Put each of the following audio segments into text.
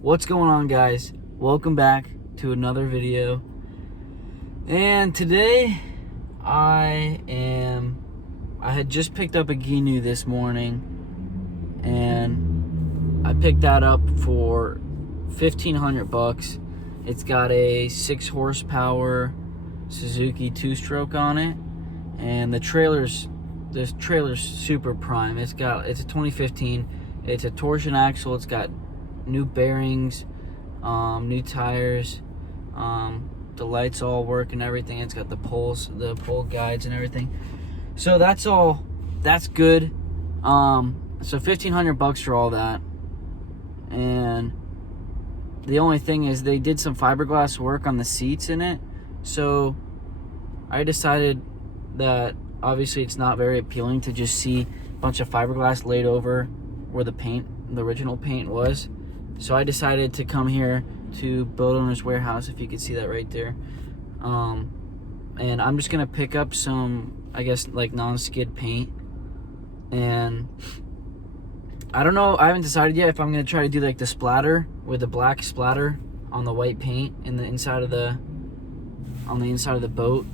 What's going on, guys? Welcome back to another video. And today I had just picked up a Gheenoe this morning, and I picked that up for $1,500. It's got a 6 horsepower Suzuki 2-stroke on it, and the trailer's super prime. It's a 2015. It's a torsion axle. It's got new bearings, new tires, the lights all work and everything. It's got the pole guides and everything. So that's good. So $1,500 for all that. And the only thing is they did some fiberglass work on the seats in it. So I decided that obviously it's not very appealing to just see a bunch of fiberglass laid over where the original paint was. So I decided to come here to Boat Owners Warehouse, if you can see that right there. And I'm just gonna pick up some, I guess, like non-skid paint. And I don't know, I haven't decided yet if I'm gonna try to do like the splatter with the black splatter on the white paint in the inside of the boat,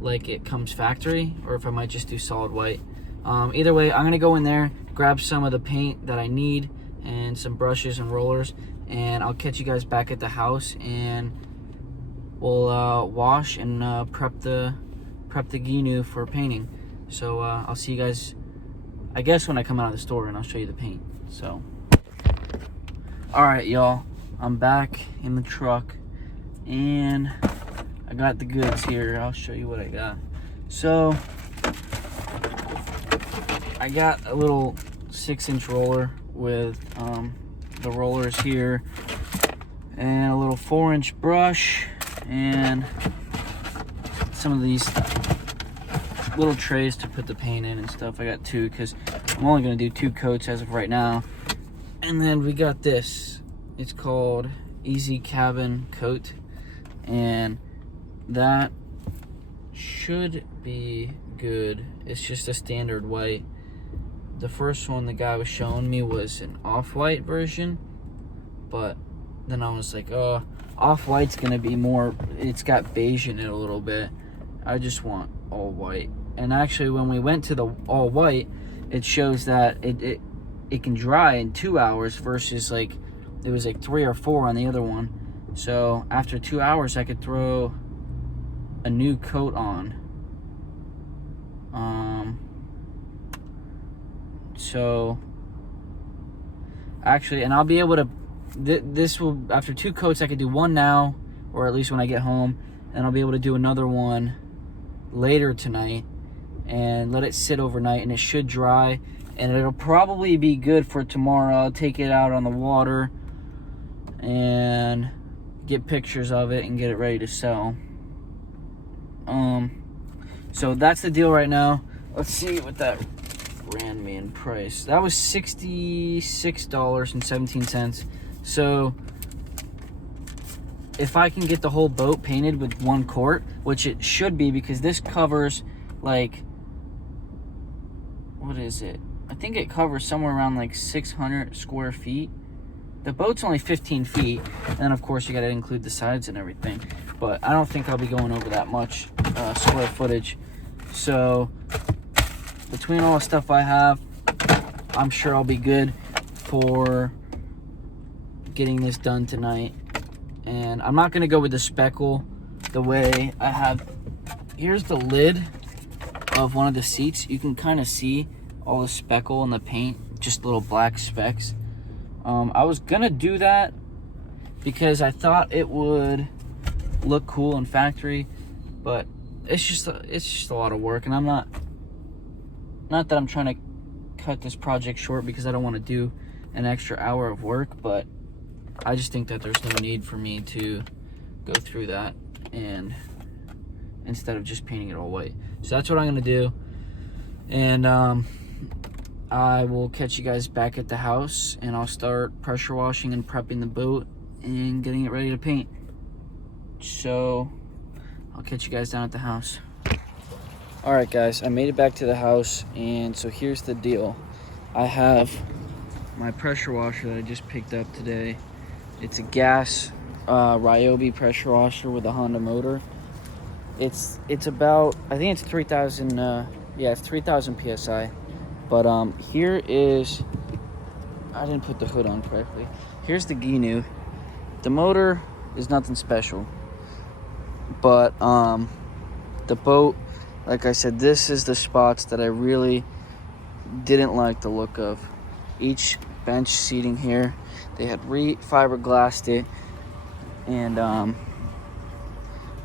like it comes factory, or if I might just do solid white. Either way, I'm gonna go in there, grab some of the paint that I need and some brushes and rollers, and I'll catch you guys back at the house, and we'll wash and prep the Gheenoe for painting. So I'll see you guys, I guess, when I come out of the store, and I'll show you the paint. So alright, y'all, I'm back in the truck and I got the goods here. I'll show you what I got. So I got a little 6-inch roller with the rollers here, and a little 4-inch brush, and some of these little trays to put the paint in and stuff. I got 2 because I'm only going to do 2 coats as of right now. And then we got this. It's called Easy Cabin Coat, and that should be good. It's just a standard white. The first one the guy was showing me was an off-white version, but then I was like, oh, off-white's gonna be more, it's got beige in it a little bit. I just want all white. And actually, when we went to the all white, it shows that it can dry in 2 hours versus like it was like 3 or 4 on the other one. So after 2 hours, I could throw a new coat on. So actually, and I'll be able to, this will, after 2 coats, I could do one now, or at least when I get home, and I'll be able to do another one later tonight and let it sit overnight, and it should dry, and it'll probably be good for tomorrow. I'll take it out on the water and get pictures of it and get it ready to sell. So that's the deal right now. Let's see what that ran me in price. That was $66.17. So if I can get the whole boat painted with 1 quart, which it should be, because this covers like, what is it? I think it covers somewhere around like 600 square feet. The boat's only 15 feet, and then of course you got to include the sides and everything, but I don't think I'll be going over that much square footage. So between all the stuff I have, I'm sure I'll be good for getting this done tonight. And I'm not going to go with the speckle the way I have. Here's the lid of one of the seats. You can kind of see all the speckle in the paint, just little black specks. I was going to do that because I thought it would look cool in factory, but it's just a lot of work, and I'm not that I'm trying to cut this project short because I don't want to do an extra hour of work, but I just think that there's no need for me to go through that, and instead of just painting it all white. So that's what I'm gonna do, and I will catch you guys back at the house, and I'll start pressure washing and prepping the boat and getting it ready to paint. So I'll catch you guys down at the house. Alright guys, I made it back to the house, and so here's the deal. I have my pressure washer that I just picked up today, It's a gas Ryobi pressure washer with a Honda motor. It's about, I think it's 3,000. Yeah, it's 3,000 psi. But here is, I didn't put the hood on correctly. Here's the Gheenoe. The motor is nothing special, but the boat, like I said, this is the spots that I really didn't like the look of. Each bench seating here, they had fiberglassed it, and I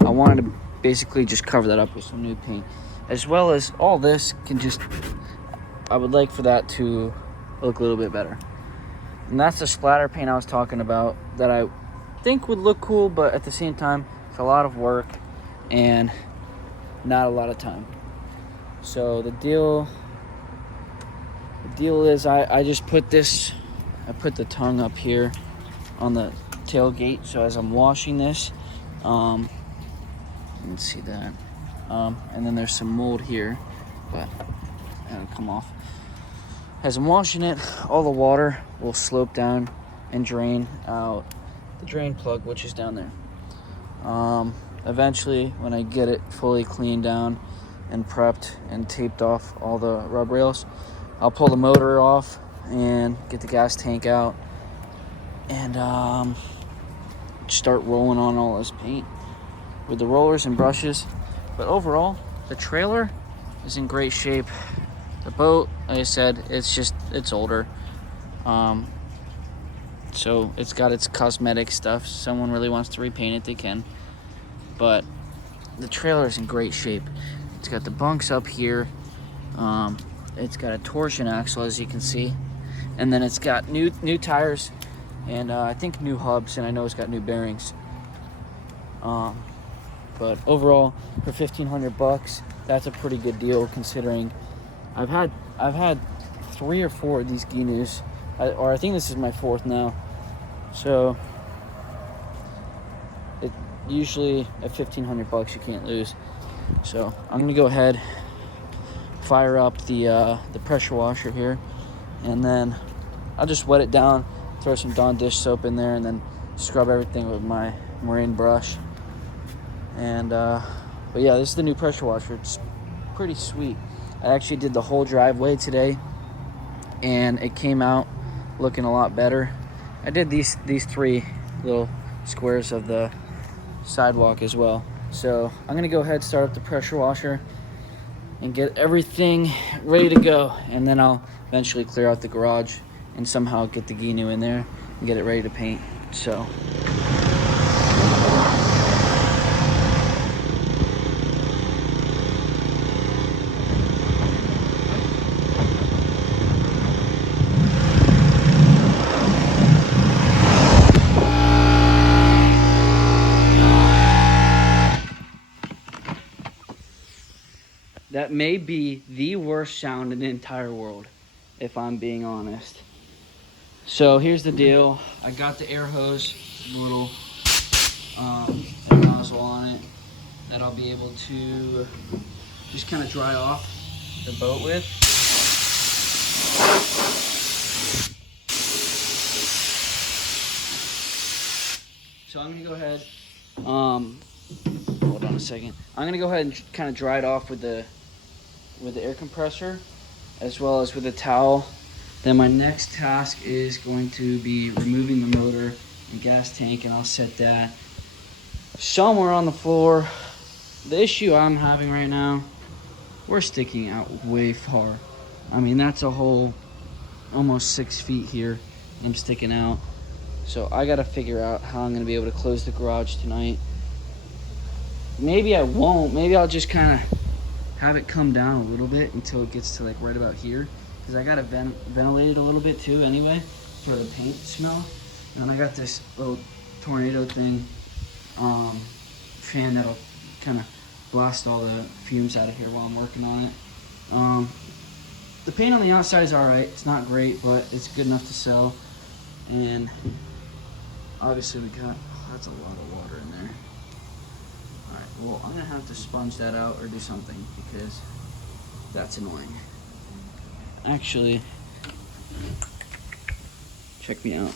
wanted to basically just cover that up with some new paint, as well as all this can just, I would like for that to look a little bit better. And that's the splatter paint I was talking about that I think would look cool, but at the same time, it's a lot of work and not a lot of time. So the deal is I just put this, I put the tongue up here on the tailgate, so as I'm washing this, you can see that, and then there's some mold here, but it'll come off. As I'm washing it, all the water will slope down and drain out the drain plug, which is down there. Eventually, when I get it fully cleaned down and prepped and taped off all the rub rails, I'll pull the motor off and get the gas tank out and start rolling on all this paint with the rollers and brushes. But overall, the trailer is in great shape. The boat, like I said, it's older. So it's got its cosmetic stuff. If someone really wants to repaint it, they can. But the trailer is in great shape. It's got the bunks up here. It's got a torsion axle, as you can see. And then it's got new tires and I think new hubs, and I know it's got new bearings. But overall, for $1,500, that's a pretty good deal considering I've had 3 or 4 of these Ghenoes, or I think this is my 4th now. So it usually at $1,500 you can't lose. So I'm gonna go ahead, fire up the pressure washer here, and then I'll just wet it down, throw some Dawn dish soap in there, and then scrub everything with my marine brush. And but yeah, this is the new pressure washer. It's pretty sweet. I actually did the whole driveway today, and it came out looking a lot better. I did these 3 little squares of the sidewalk as well. So I'm gonna go ahead, start up the pressure washer and get everything ready to go, and then I'll eventually clear out the garage and somehow get the Gheenoe in there and get it ready to paint. So that may be the worst sound in the entire world, if I'm being honest. So here's the deal. I got the air hose, the little air nozzle on it that I'll be able to just kind of dry off the boat with. So I'm gonna go ahead, hold on a second. I'm gonna go ahead and kind of dry it off with the air compressor, as well as with a towel. Then my next task is going to be removing the motor and gas tank, and I'll set that somewhere on the floor. The issue I'm having right now, we're sticking out way far. I mean, that's a whole almost 6 feet here and sticking out. So I gotta figure out how I'm gonna be able to close the garage tonight. Maybe I won't. Maybe I'll just kind of have it come down a little bit until it gets to like right about here, because I got to ventilate it a little bit too anyway for the paint smell. And I got this little tornado thing, fan that'll kind of blast all the fumes out of here while I'm working on it. The paint on the outside is alright. It's not great, but it's good enough to sell. And obviously we got, that's a lot of water in there. Alright, well, I'm gonna have to sponge that out or do something because that's annoying. Actually, check me out.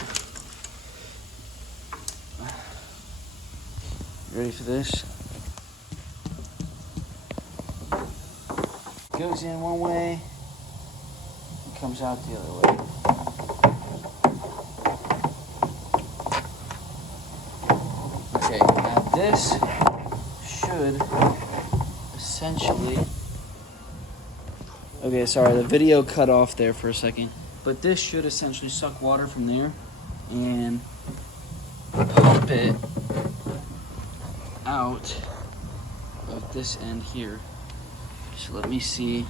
Ready for this? Goes in one way and comes out the other way. Okay, now this should essentially... Okay, sorry, the video cut off there for a second. But this should essentially suck water from there and pump it out of this end here. So let me see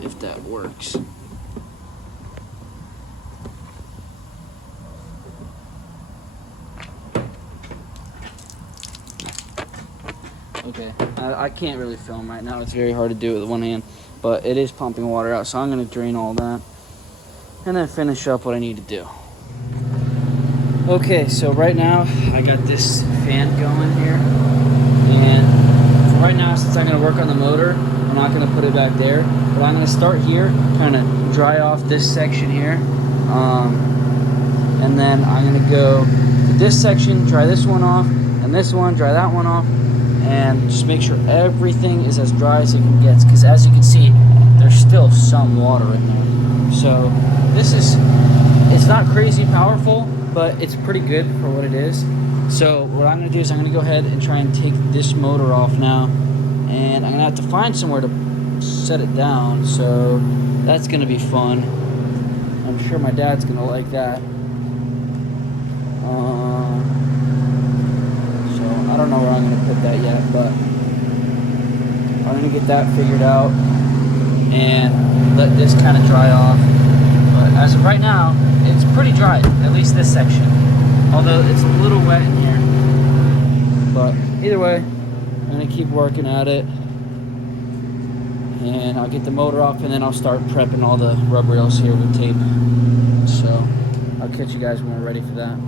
if that works. Okay, I can't really film right now. It's very hard to do it with one hand, but it is pumping water out. So I'm gonna drain all that and then finish up what I need to do. Okay, so right now I got this fan going here, and for right now, since I'm gonna work on the motor, I'm not gonna put it back there, but I'm gonna start here, kind of dry off this section here, and then I'm gonna go to this section, dry this one off, and this one, dry that one off, and just make sure everything is as dry as it can get, because as you can see, there's still some water in there. So this is, it's not crazy powerful, but it's pretty good for what it is. So what I'm gonna do is I'm gonna go ahead and try and take this motor off now, and I'm gonna have to find somewhere to set it down, so that's gonna be fun. I'm sure my dad's gonna like that. So I don't know where I'm gonna put that yet, but I'm gonna get that figured out and let this kind of dry off. But as of right now, it's pretty dry, at least this section. Although it's a little wet in here. But either way, I'm gonna keep working at it. And I'll get the motor off, and then I'll start prepping all the rub rails here with tape. So I'll catch you guys when we're ready for that.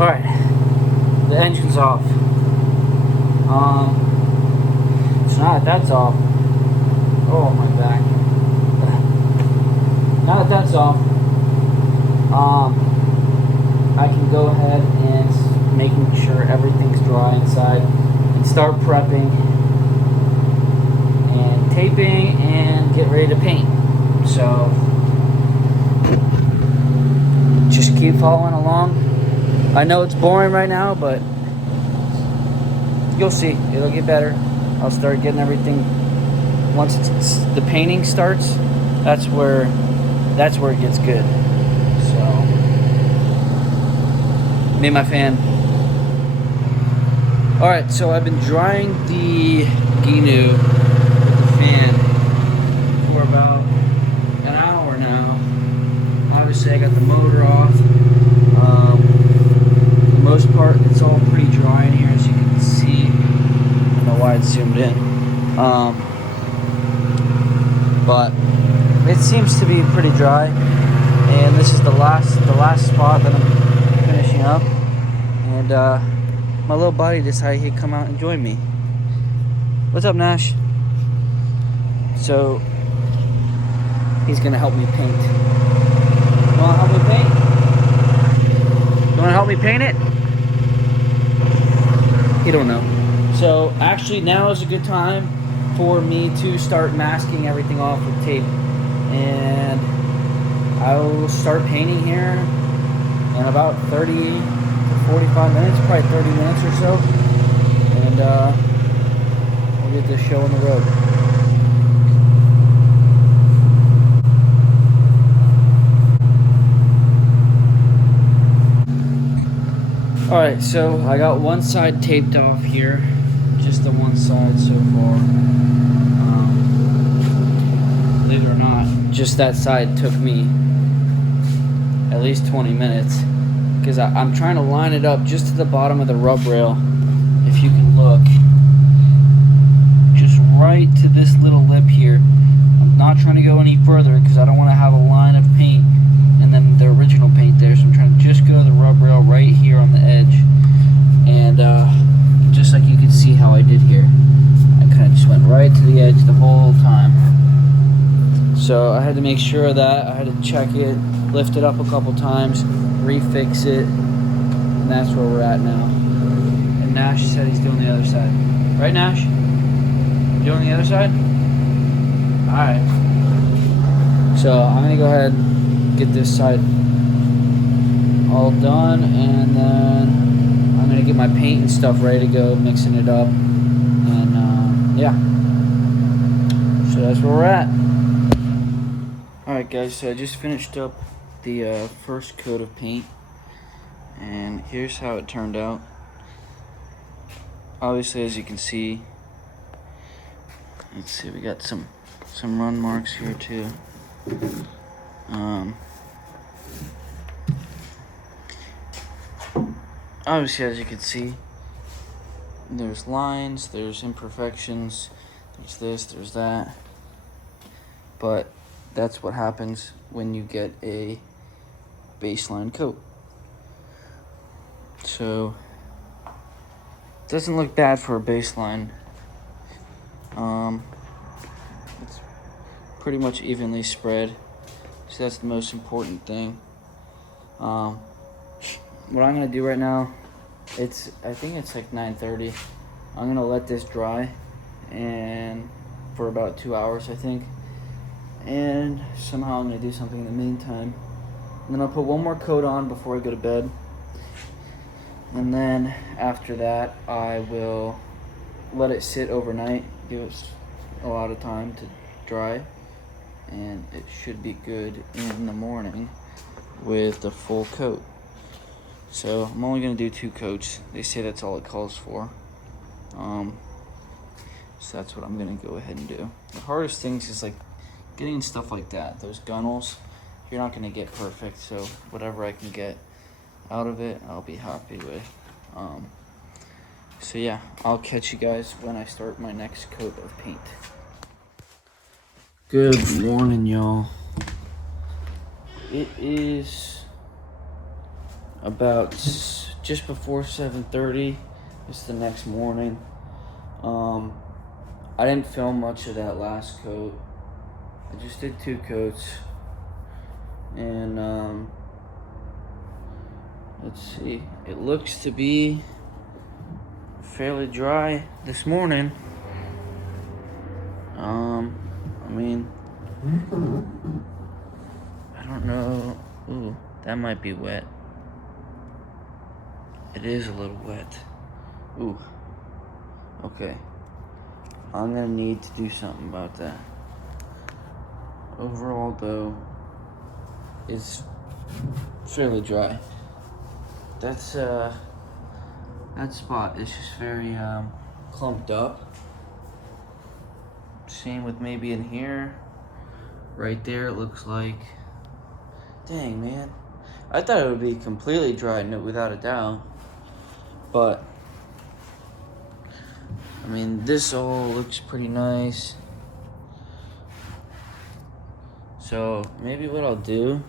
Alright, the engine's off. So now that that's off, oh my back. Now that that's off, I can go ahead and making sure everything's dry inside and start prepping and taping and get ready to paint. So just keep following along. I know it's boring right now, but you'll see. It'll get better. I'll start getting everything. Once the painting starts, that's where it gets good. So, me and my fan. All right, so I've been drying the Gheenoe with the fan for about an hour now. Obviously, I got the motor off. Most part, it's all pretty dry in here, as you can see. I don't know why it's zoomed in, but it seems to be pretty dry. And this is the last spot that I'm finishing up. And my little buddy decided he'd come out and join me. What's up, Nash? So he's gonna help me paint. You wanna help me paint? You wanna help me paint it? You don't know. So actually now is a good time for me to start masking everything off with tape, and I will start painting here in about 30 to 45 minutes, probably 30 minutes or so, and we'll get this show on the road. Alright, so I got one side taped off here, just the one side so far. Believe it or not, just that side took me at least 20 minutes, because I'm trying to line it up just to the bottom of the rub rail. If look, just right to this little lip here. I'm not trying to go any further because I don't want to have a line of paint and then the original paint there, so I'm trying to just go to the rub rail right here on the edge. And just like you can see how I did here, I kind of just went right to the edge the whole time. So I had to make sure of that. I had to check it, lift it up a couple times, refix it, and that's where we're at now. And Nash said he's doing the other side. Right, Nash? You doing the other side? Alright. So I'm going to go ahead and get this side all done, and then I'm going to get my paint and stuff ready to go, mixing it up. And yeah. So that's where we're at. Alright guys, so I just finished up the first coat of paint, and here's how it turned out. Obviously, as you can see, let's see, we got some run marks here too. Obviously, as you can see, there's lines, there's imperfections, there's this, there's that, but that's what happens when you get a baseline coat. So it doesn't look bad for a baseline. It's pretty much evenly spread, so that's the most important thing. What I'm gonna do right now, I think it's like 9:30. I'm gonna let this dry and for about 2 hours, I think. And somehow I'm gonna do something in the meantime. And then I'll put one more coat on before I go to bed. And then after that, I will let it sit overnight, give it a lot of time to dry, and it should be good in the morning with the full coat. So I'm only gonna do 2 coats. They say that's all it calls for. So that's what I'm gonna go ahead and do. The hardest things is like getting stuff like that, those gunnels, you're not gonna get perfect, so whatever I can get out of it, I'll be happy with. So yeah, I'll catch you guys when I start my next coat of paint. Good morning, y'all. It is about just before 7:30. It's the next morning. I didn't film much of that last coat. I just did 2 coats, and let's see, it looks to be fairly dry this morning. I mean, I don't know. Ooh, that might be wet. It is a little wet. Ooh, okay, I'm gonna need to do something about that. Overall though, it's fairly dry. That's that spot is just very clumped up. Same with maybe in here. Right there it looks like. Dang, man. I thought it would be completely dry, no, without a doubt. But I mean, this all looks pretty nice. So maybe what I'll do,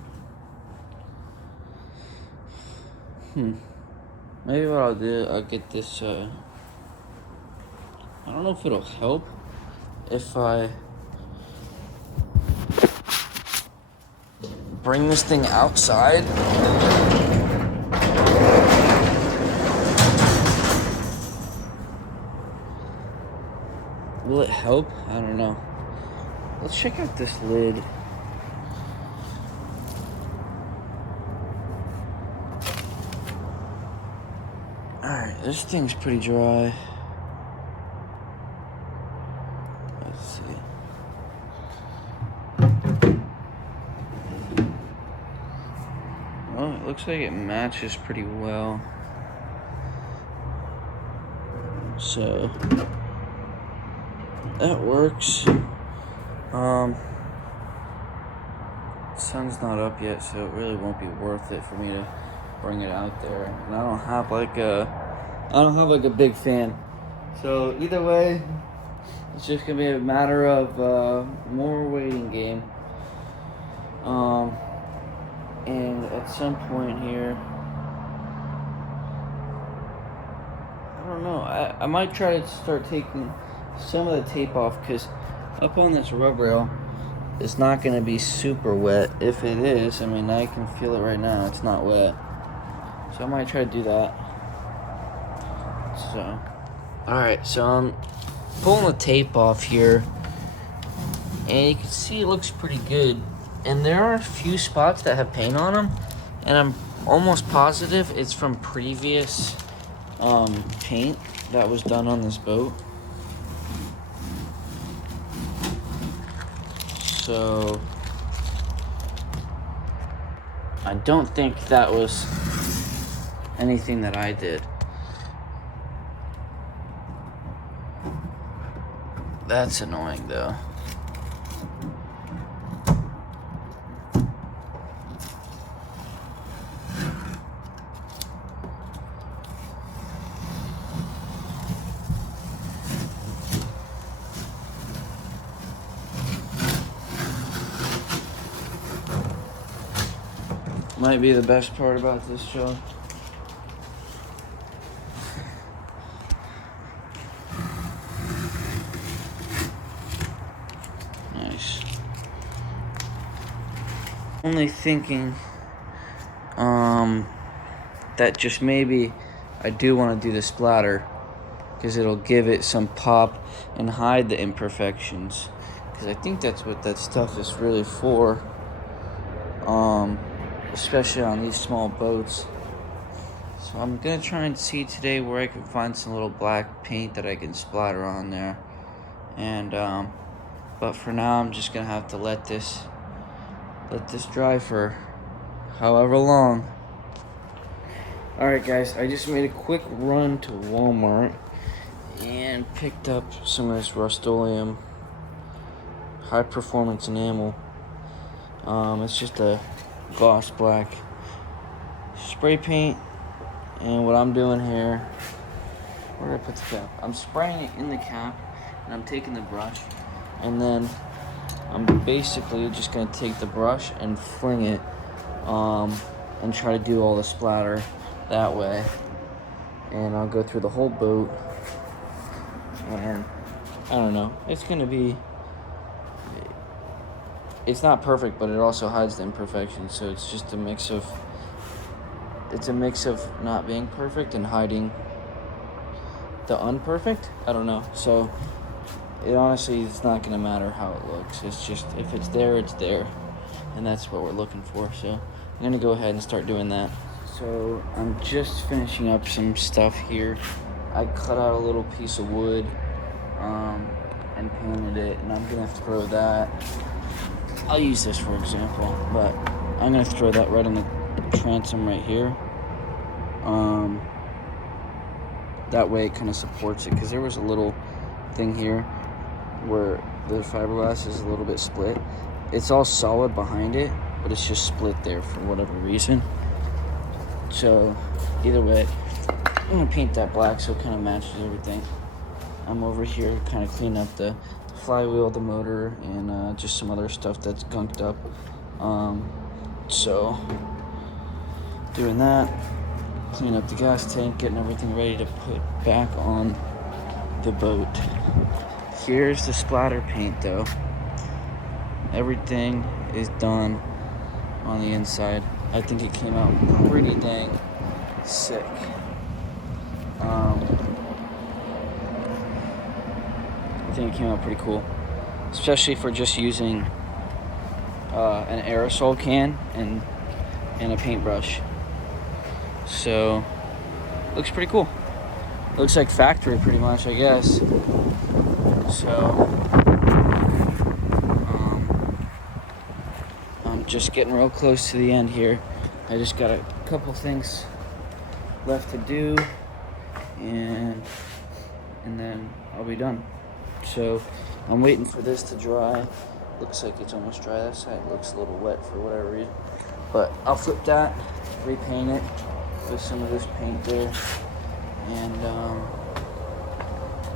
maybe what I'll do, I'll get this, I don't know if it'll help if I bring this thing outside. Will it help? I don't know. Let's check out this lid. Alright, this thing's pretty dry. Let's see. Oh, it looks like it matches pretty well. So that works. Sun's not up yet, so it really won't be worth it for me to bring it out there. And I don't have like a big fan So either way, it's just gonna be a matter of more waiting game. And at some point here, I don't know. I might try to start taking some of the tape off, because up on this rub rail, it's not gonna be super wet. If it is, I mean, I can feel it right now. It's not wet, so I might try to do that. So, all right. So I'm pulling the tape off here, and you can see it looks pretty good. And there are a few spots that have paint on them, and I'm almost positive it's from previous paint that was done on this boat. So I don't think that was anything that I did. That's annoying though. Might be the best part about this job. Nice. Only thinking that just maybe I do want to do the splatter, because it'll give it some pop and hide the imperfections, because I think that's what that stuff is really for, especially on these small boats. So I'm gonna try and see today where I can find some little black paint that I can splatter on there, and but for now I'm just gonna have to let this dry for however long. Alright guys, I just made a quick run to Walmart and picked up some of this Rust-Oleum high performance enamel. It's just a gloss black spray paint, and what I'm doing here, where did I put the cap? I'm spraying it in the cap, and I'm taking the brush, and then I'm basically just gonna take the brush and fling it, and try to do all the splatter that way. And I'll go through the whole boat, and I don't know, it's gonna be, it's not perfect, but it also hides the imperfections, so it's just a mix of not being perfect and hiding the unperfect. I don't know. So it honestly, it's not gonna matter how it looks. It's just, if it's there, it's there, and that's what we're looking for. So I'm gonna go ahead and start doing that. So I'm just finishing up some stuff here. I cut out a little piece of wood and painted it, and I'm gonna throw that. I'll use this for example, but I'm gonna throw that right on the transom right here. That way it kind of supports it, because there was a little thing here where the fiberglass is a little bit split. It's all solid behind it, but it's just split there for whatever reason. So either way, I'm gonna paint that black so it kind of matches everything. I'm over here kind of cleaning up the flywheel, the motor, and just some other stuff that's gunked up. So doing that, cleaning up the gas tank, getting everything ready to put back on the boat. Here's the splatter paint though. Everything is done on the inside. I think it came out pretty dang sick. I think it came out pretty cool, especially for just using an aerosol can and a paintbrush. So looks pretty cool. Looks like factory pretty much, I guess. So I'm just getting real close to the end here. I just got a couple things left to do, and then I'll be done. So I'm waiting for this to dry. Looks like it's almost dry. That side looks a little wet for whatever reason, but I'll flip that, repaint it with some of this paint there, and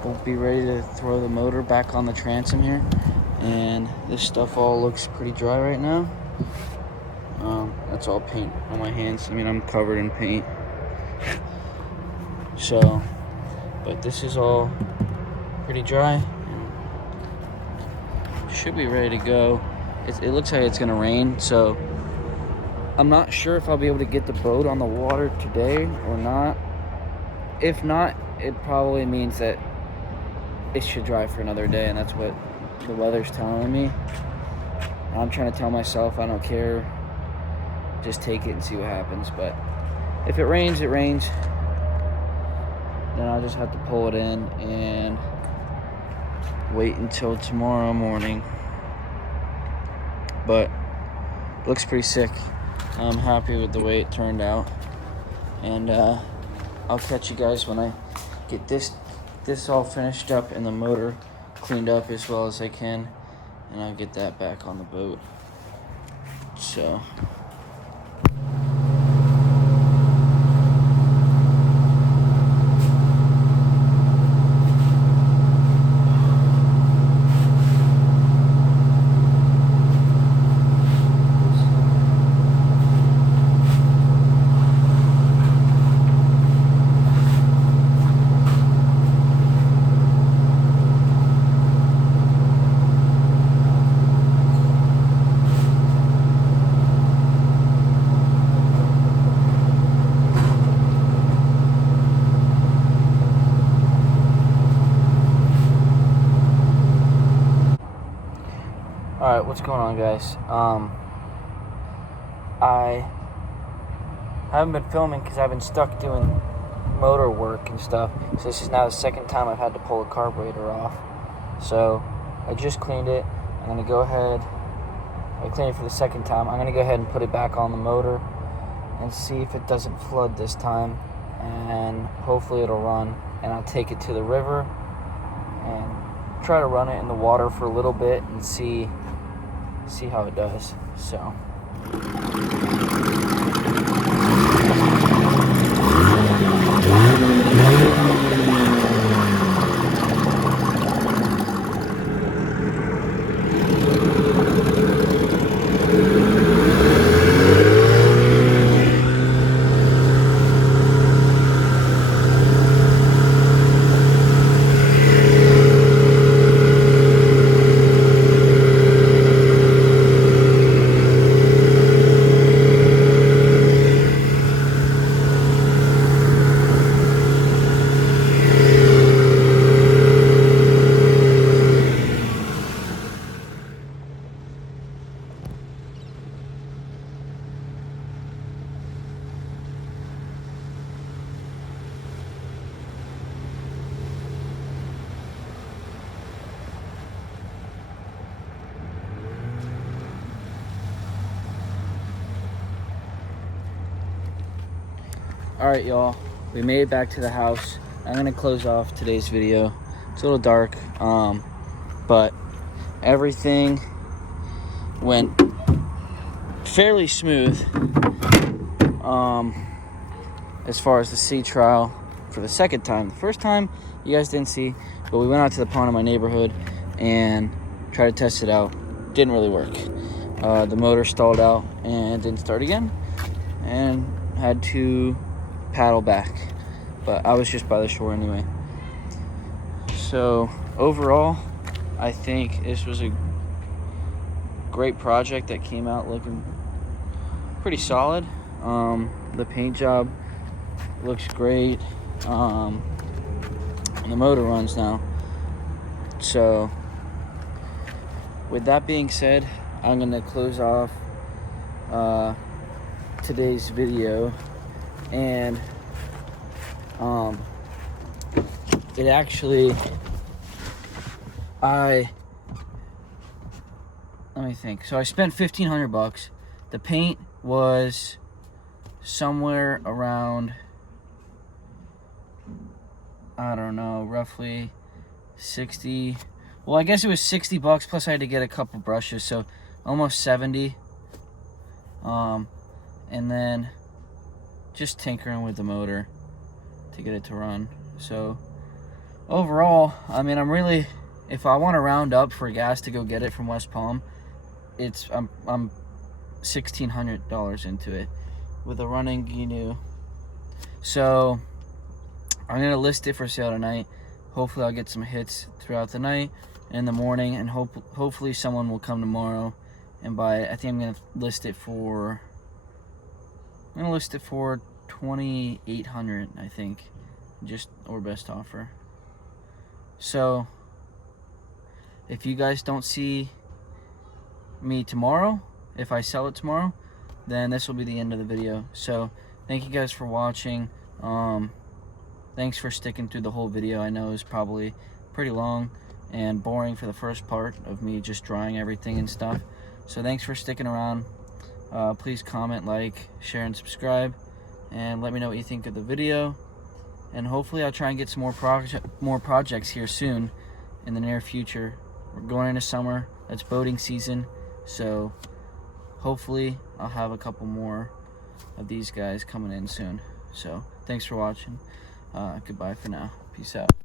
we'll be ready to throw the motor back on the transom here. And this stuff all looks pretty dry right now. That's all paint on my hands. I mean, I'm covered in paint. So, but this is all pretty dry. Should be ready to go. It looks like it's gonna rain, so I'm not sure if I'll be able to get the boat on the water today or not. If not, it probably means that it should dry for another day, and that's what the weather's telling me. I'm trying to tell myself I don't care, just take it and see what happens. But if it rains, it rains. Then I'll just have to pull it in and wait until tomorrow morning. But it looks pretty sick. I'm happy with the way it turned out, and I'll catch you guys when I get this all finished up and the motor cleaned up as well as I can, and I'll get that back on the boat. So alright, what's going on, guys? I haven't been filming because I've been stuck doing motor work and stuff. So this is now the second time I've had to pull a carburetor off. So I just cleaned it. I'm going to go ahead. I cleaned it for the second time. I'm going to go ahead and put it back on the motor and see if it doesn't flood this time. And hopefully it'll run. And I'll take it to the river and try to run it in the water for a little bit and see how it does. So alright, y'all, we made it back to the house. I'm gonna close off today's video. It's a little dark, but everything went fairly smooth as far as the sea trial for the second time. The first time you guys didn't see, but we went out to the pond in my neighborhood and tried to test it out. Didn't really work. The motor stalled out and didn't start again, and had to paddle back, but I was just by the shore anyway. So overall, I think this was a great project that came out looking pretty solid. The paint job looks great, and the motor runs now. So with that being said, I'm gonna close off today's video. And it actually, let me think. So I spent $1,500. The paint was somewhere around, I don't know, roughly 60. Well, I guess it was $60 plus I had to get a couple brushes, so almost 70. And then just tinkering with the motor to get it to run. So overall, I mean, I'm really, if I want to round up for gas to go get it from West Palm, I'm $1,600 into it with a running Gheenoe. So I'm gonna list it for sale tonight. Hopefully I'll get some hits throughout the night and in the morning, and hopefully someone will come tomorrow and buy it. I think I'm gonna list it for 2,800, I think, just, or best offer. So if you guys don't see me tomorrow, if I sell it tomorrow, then this will be the end of the video. So thank you guys for watching. Thanks for sticking through the whole video. I know it was probably pretty long and boring for the first part of me just drawing everything and stuff. So thanks for sticking around. Please comment, like, share, and subscribe, and let me know what you think of the video. And hopefully I'll try and get some more projects here soon in the near future. We're going into summer. That's boating season. So hopefully I'll have a couple more of these guys coming in soon. So thanks for watching. Goodbye for now. Peace out.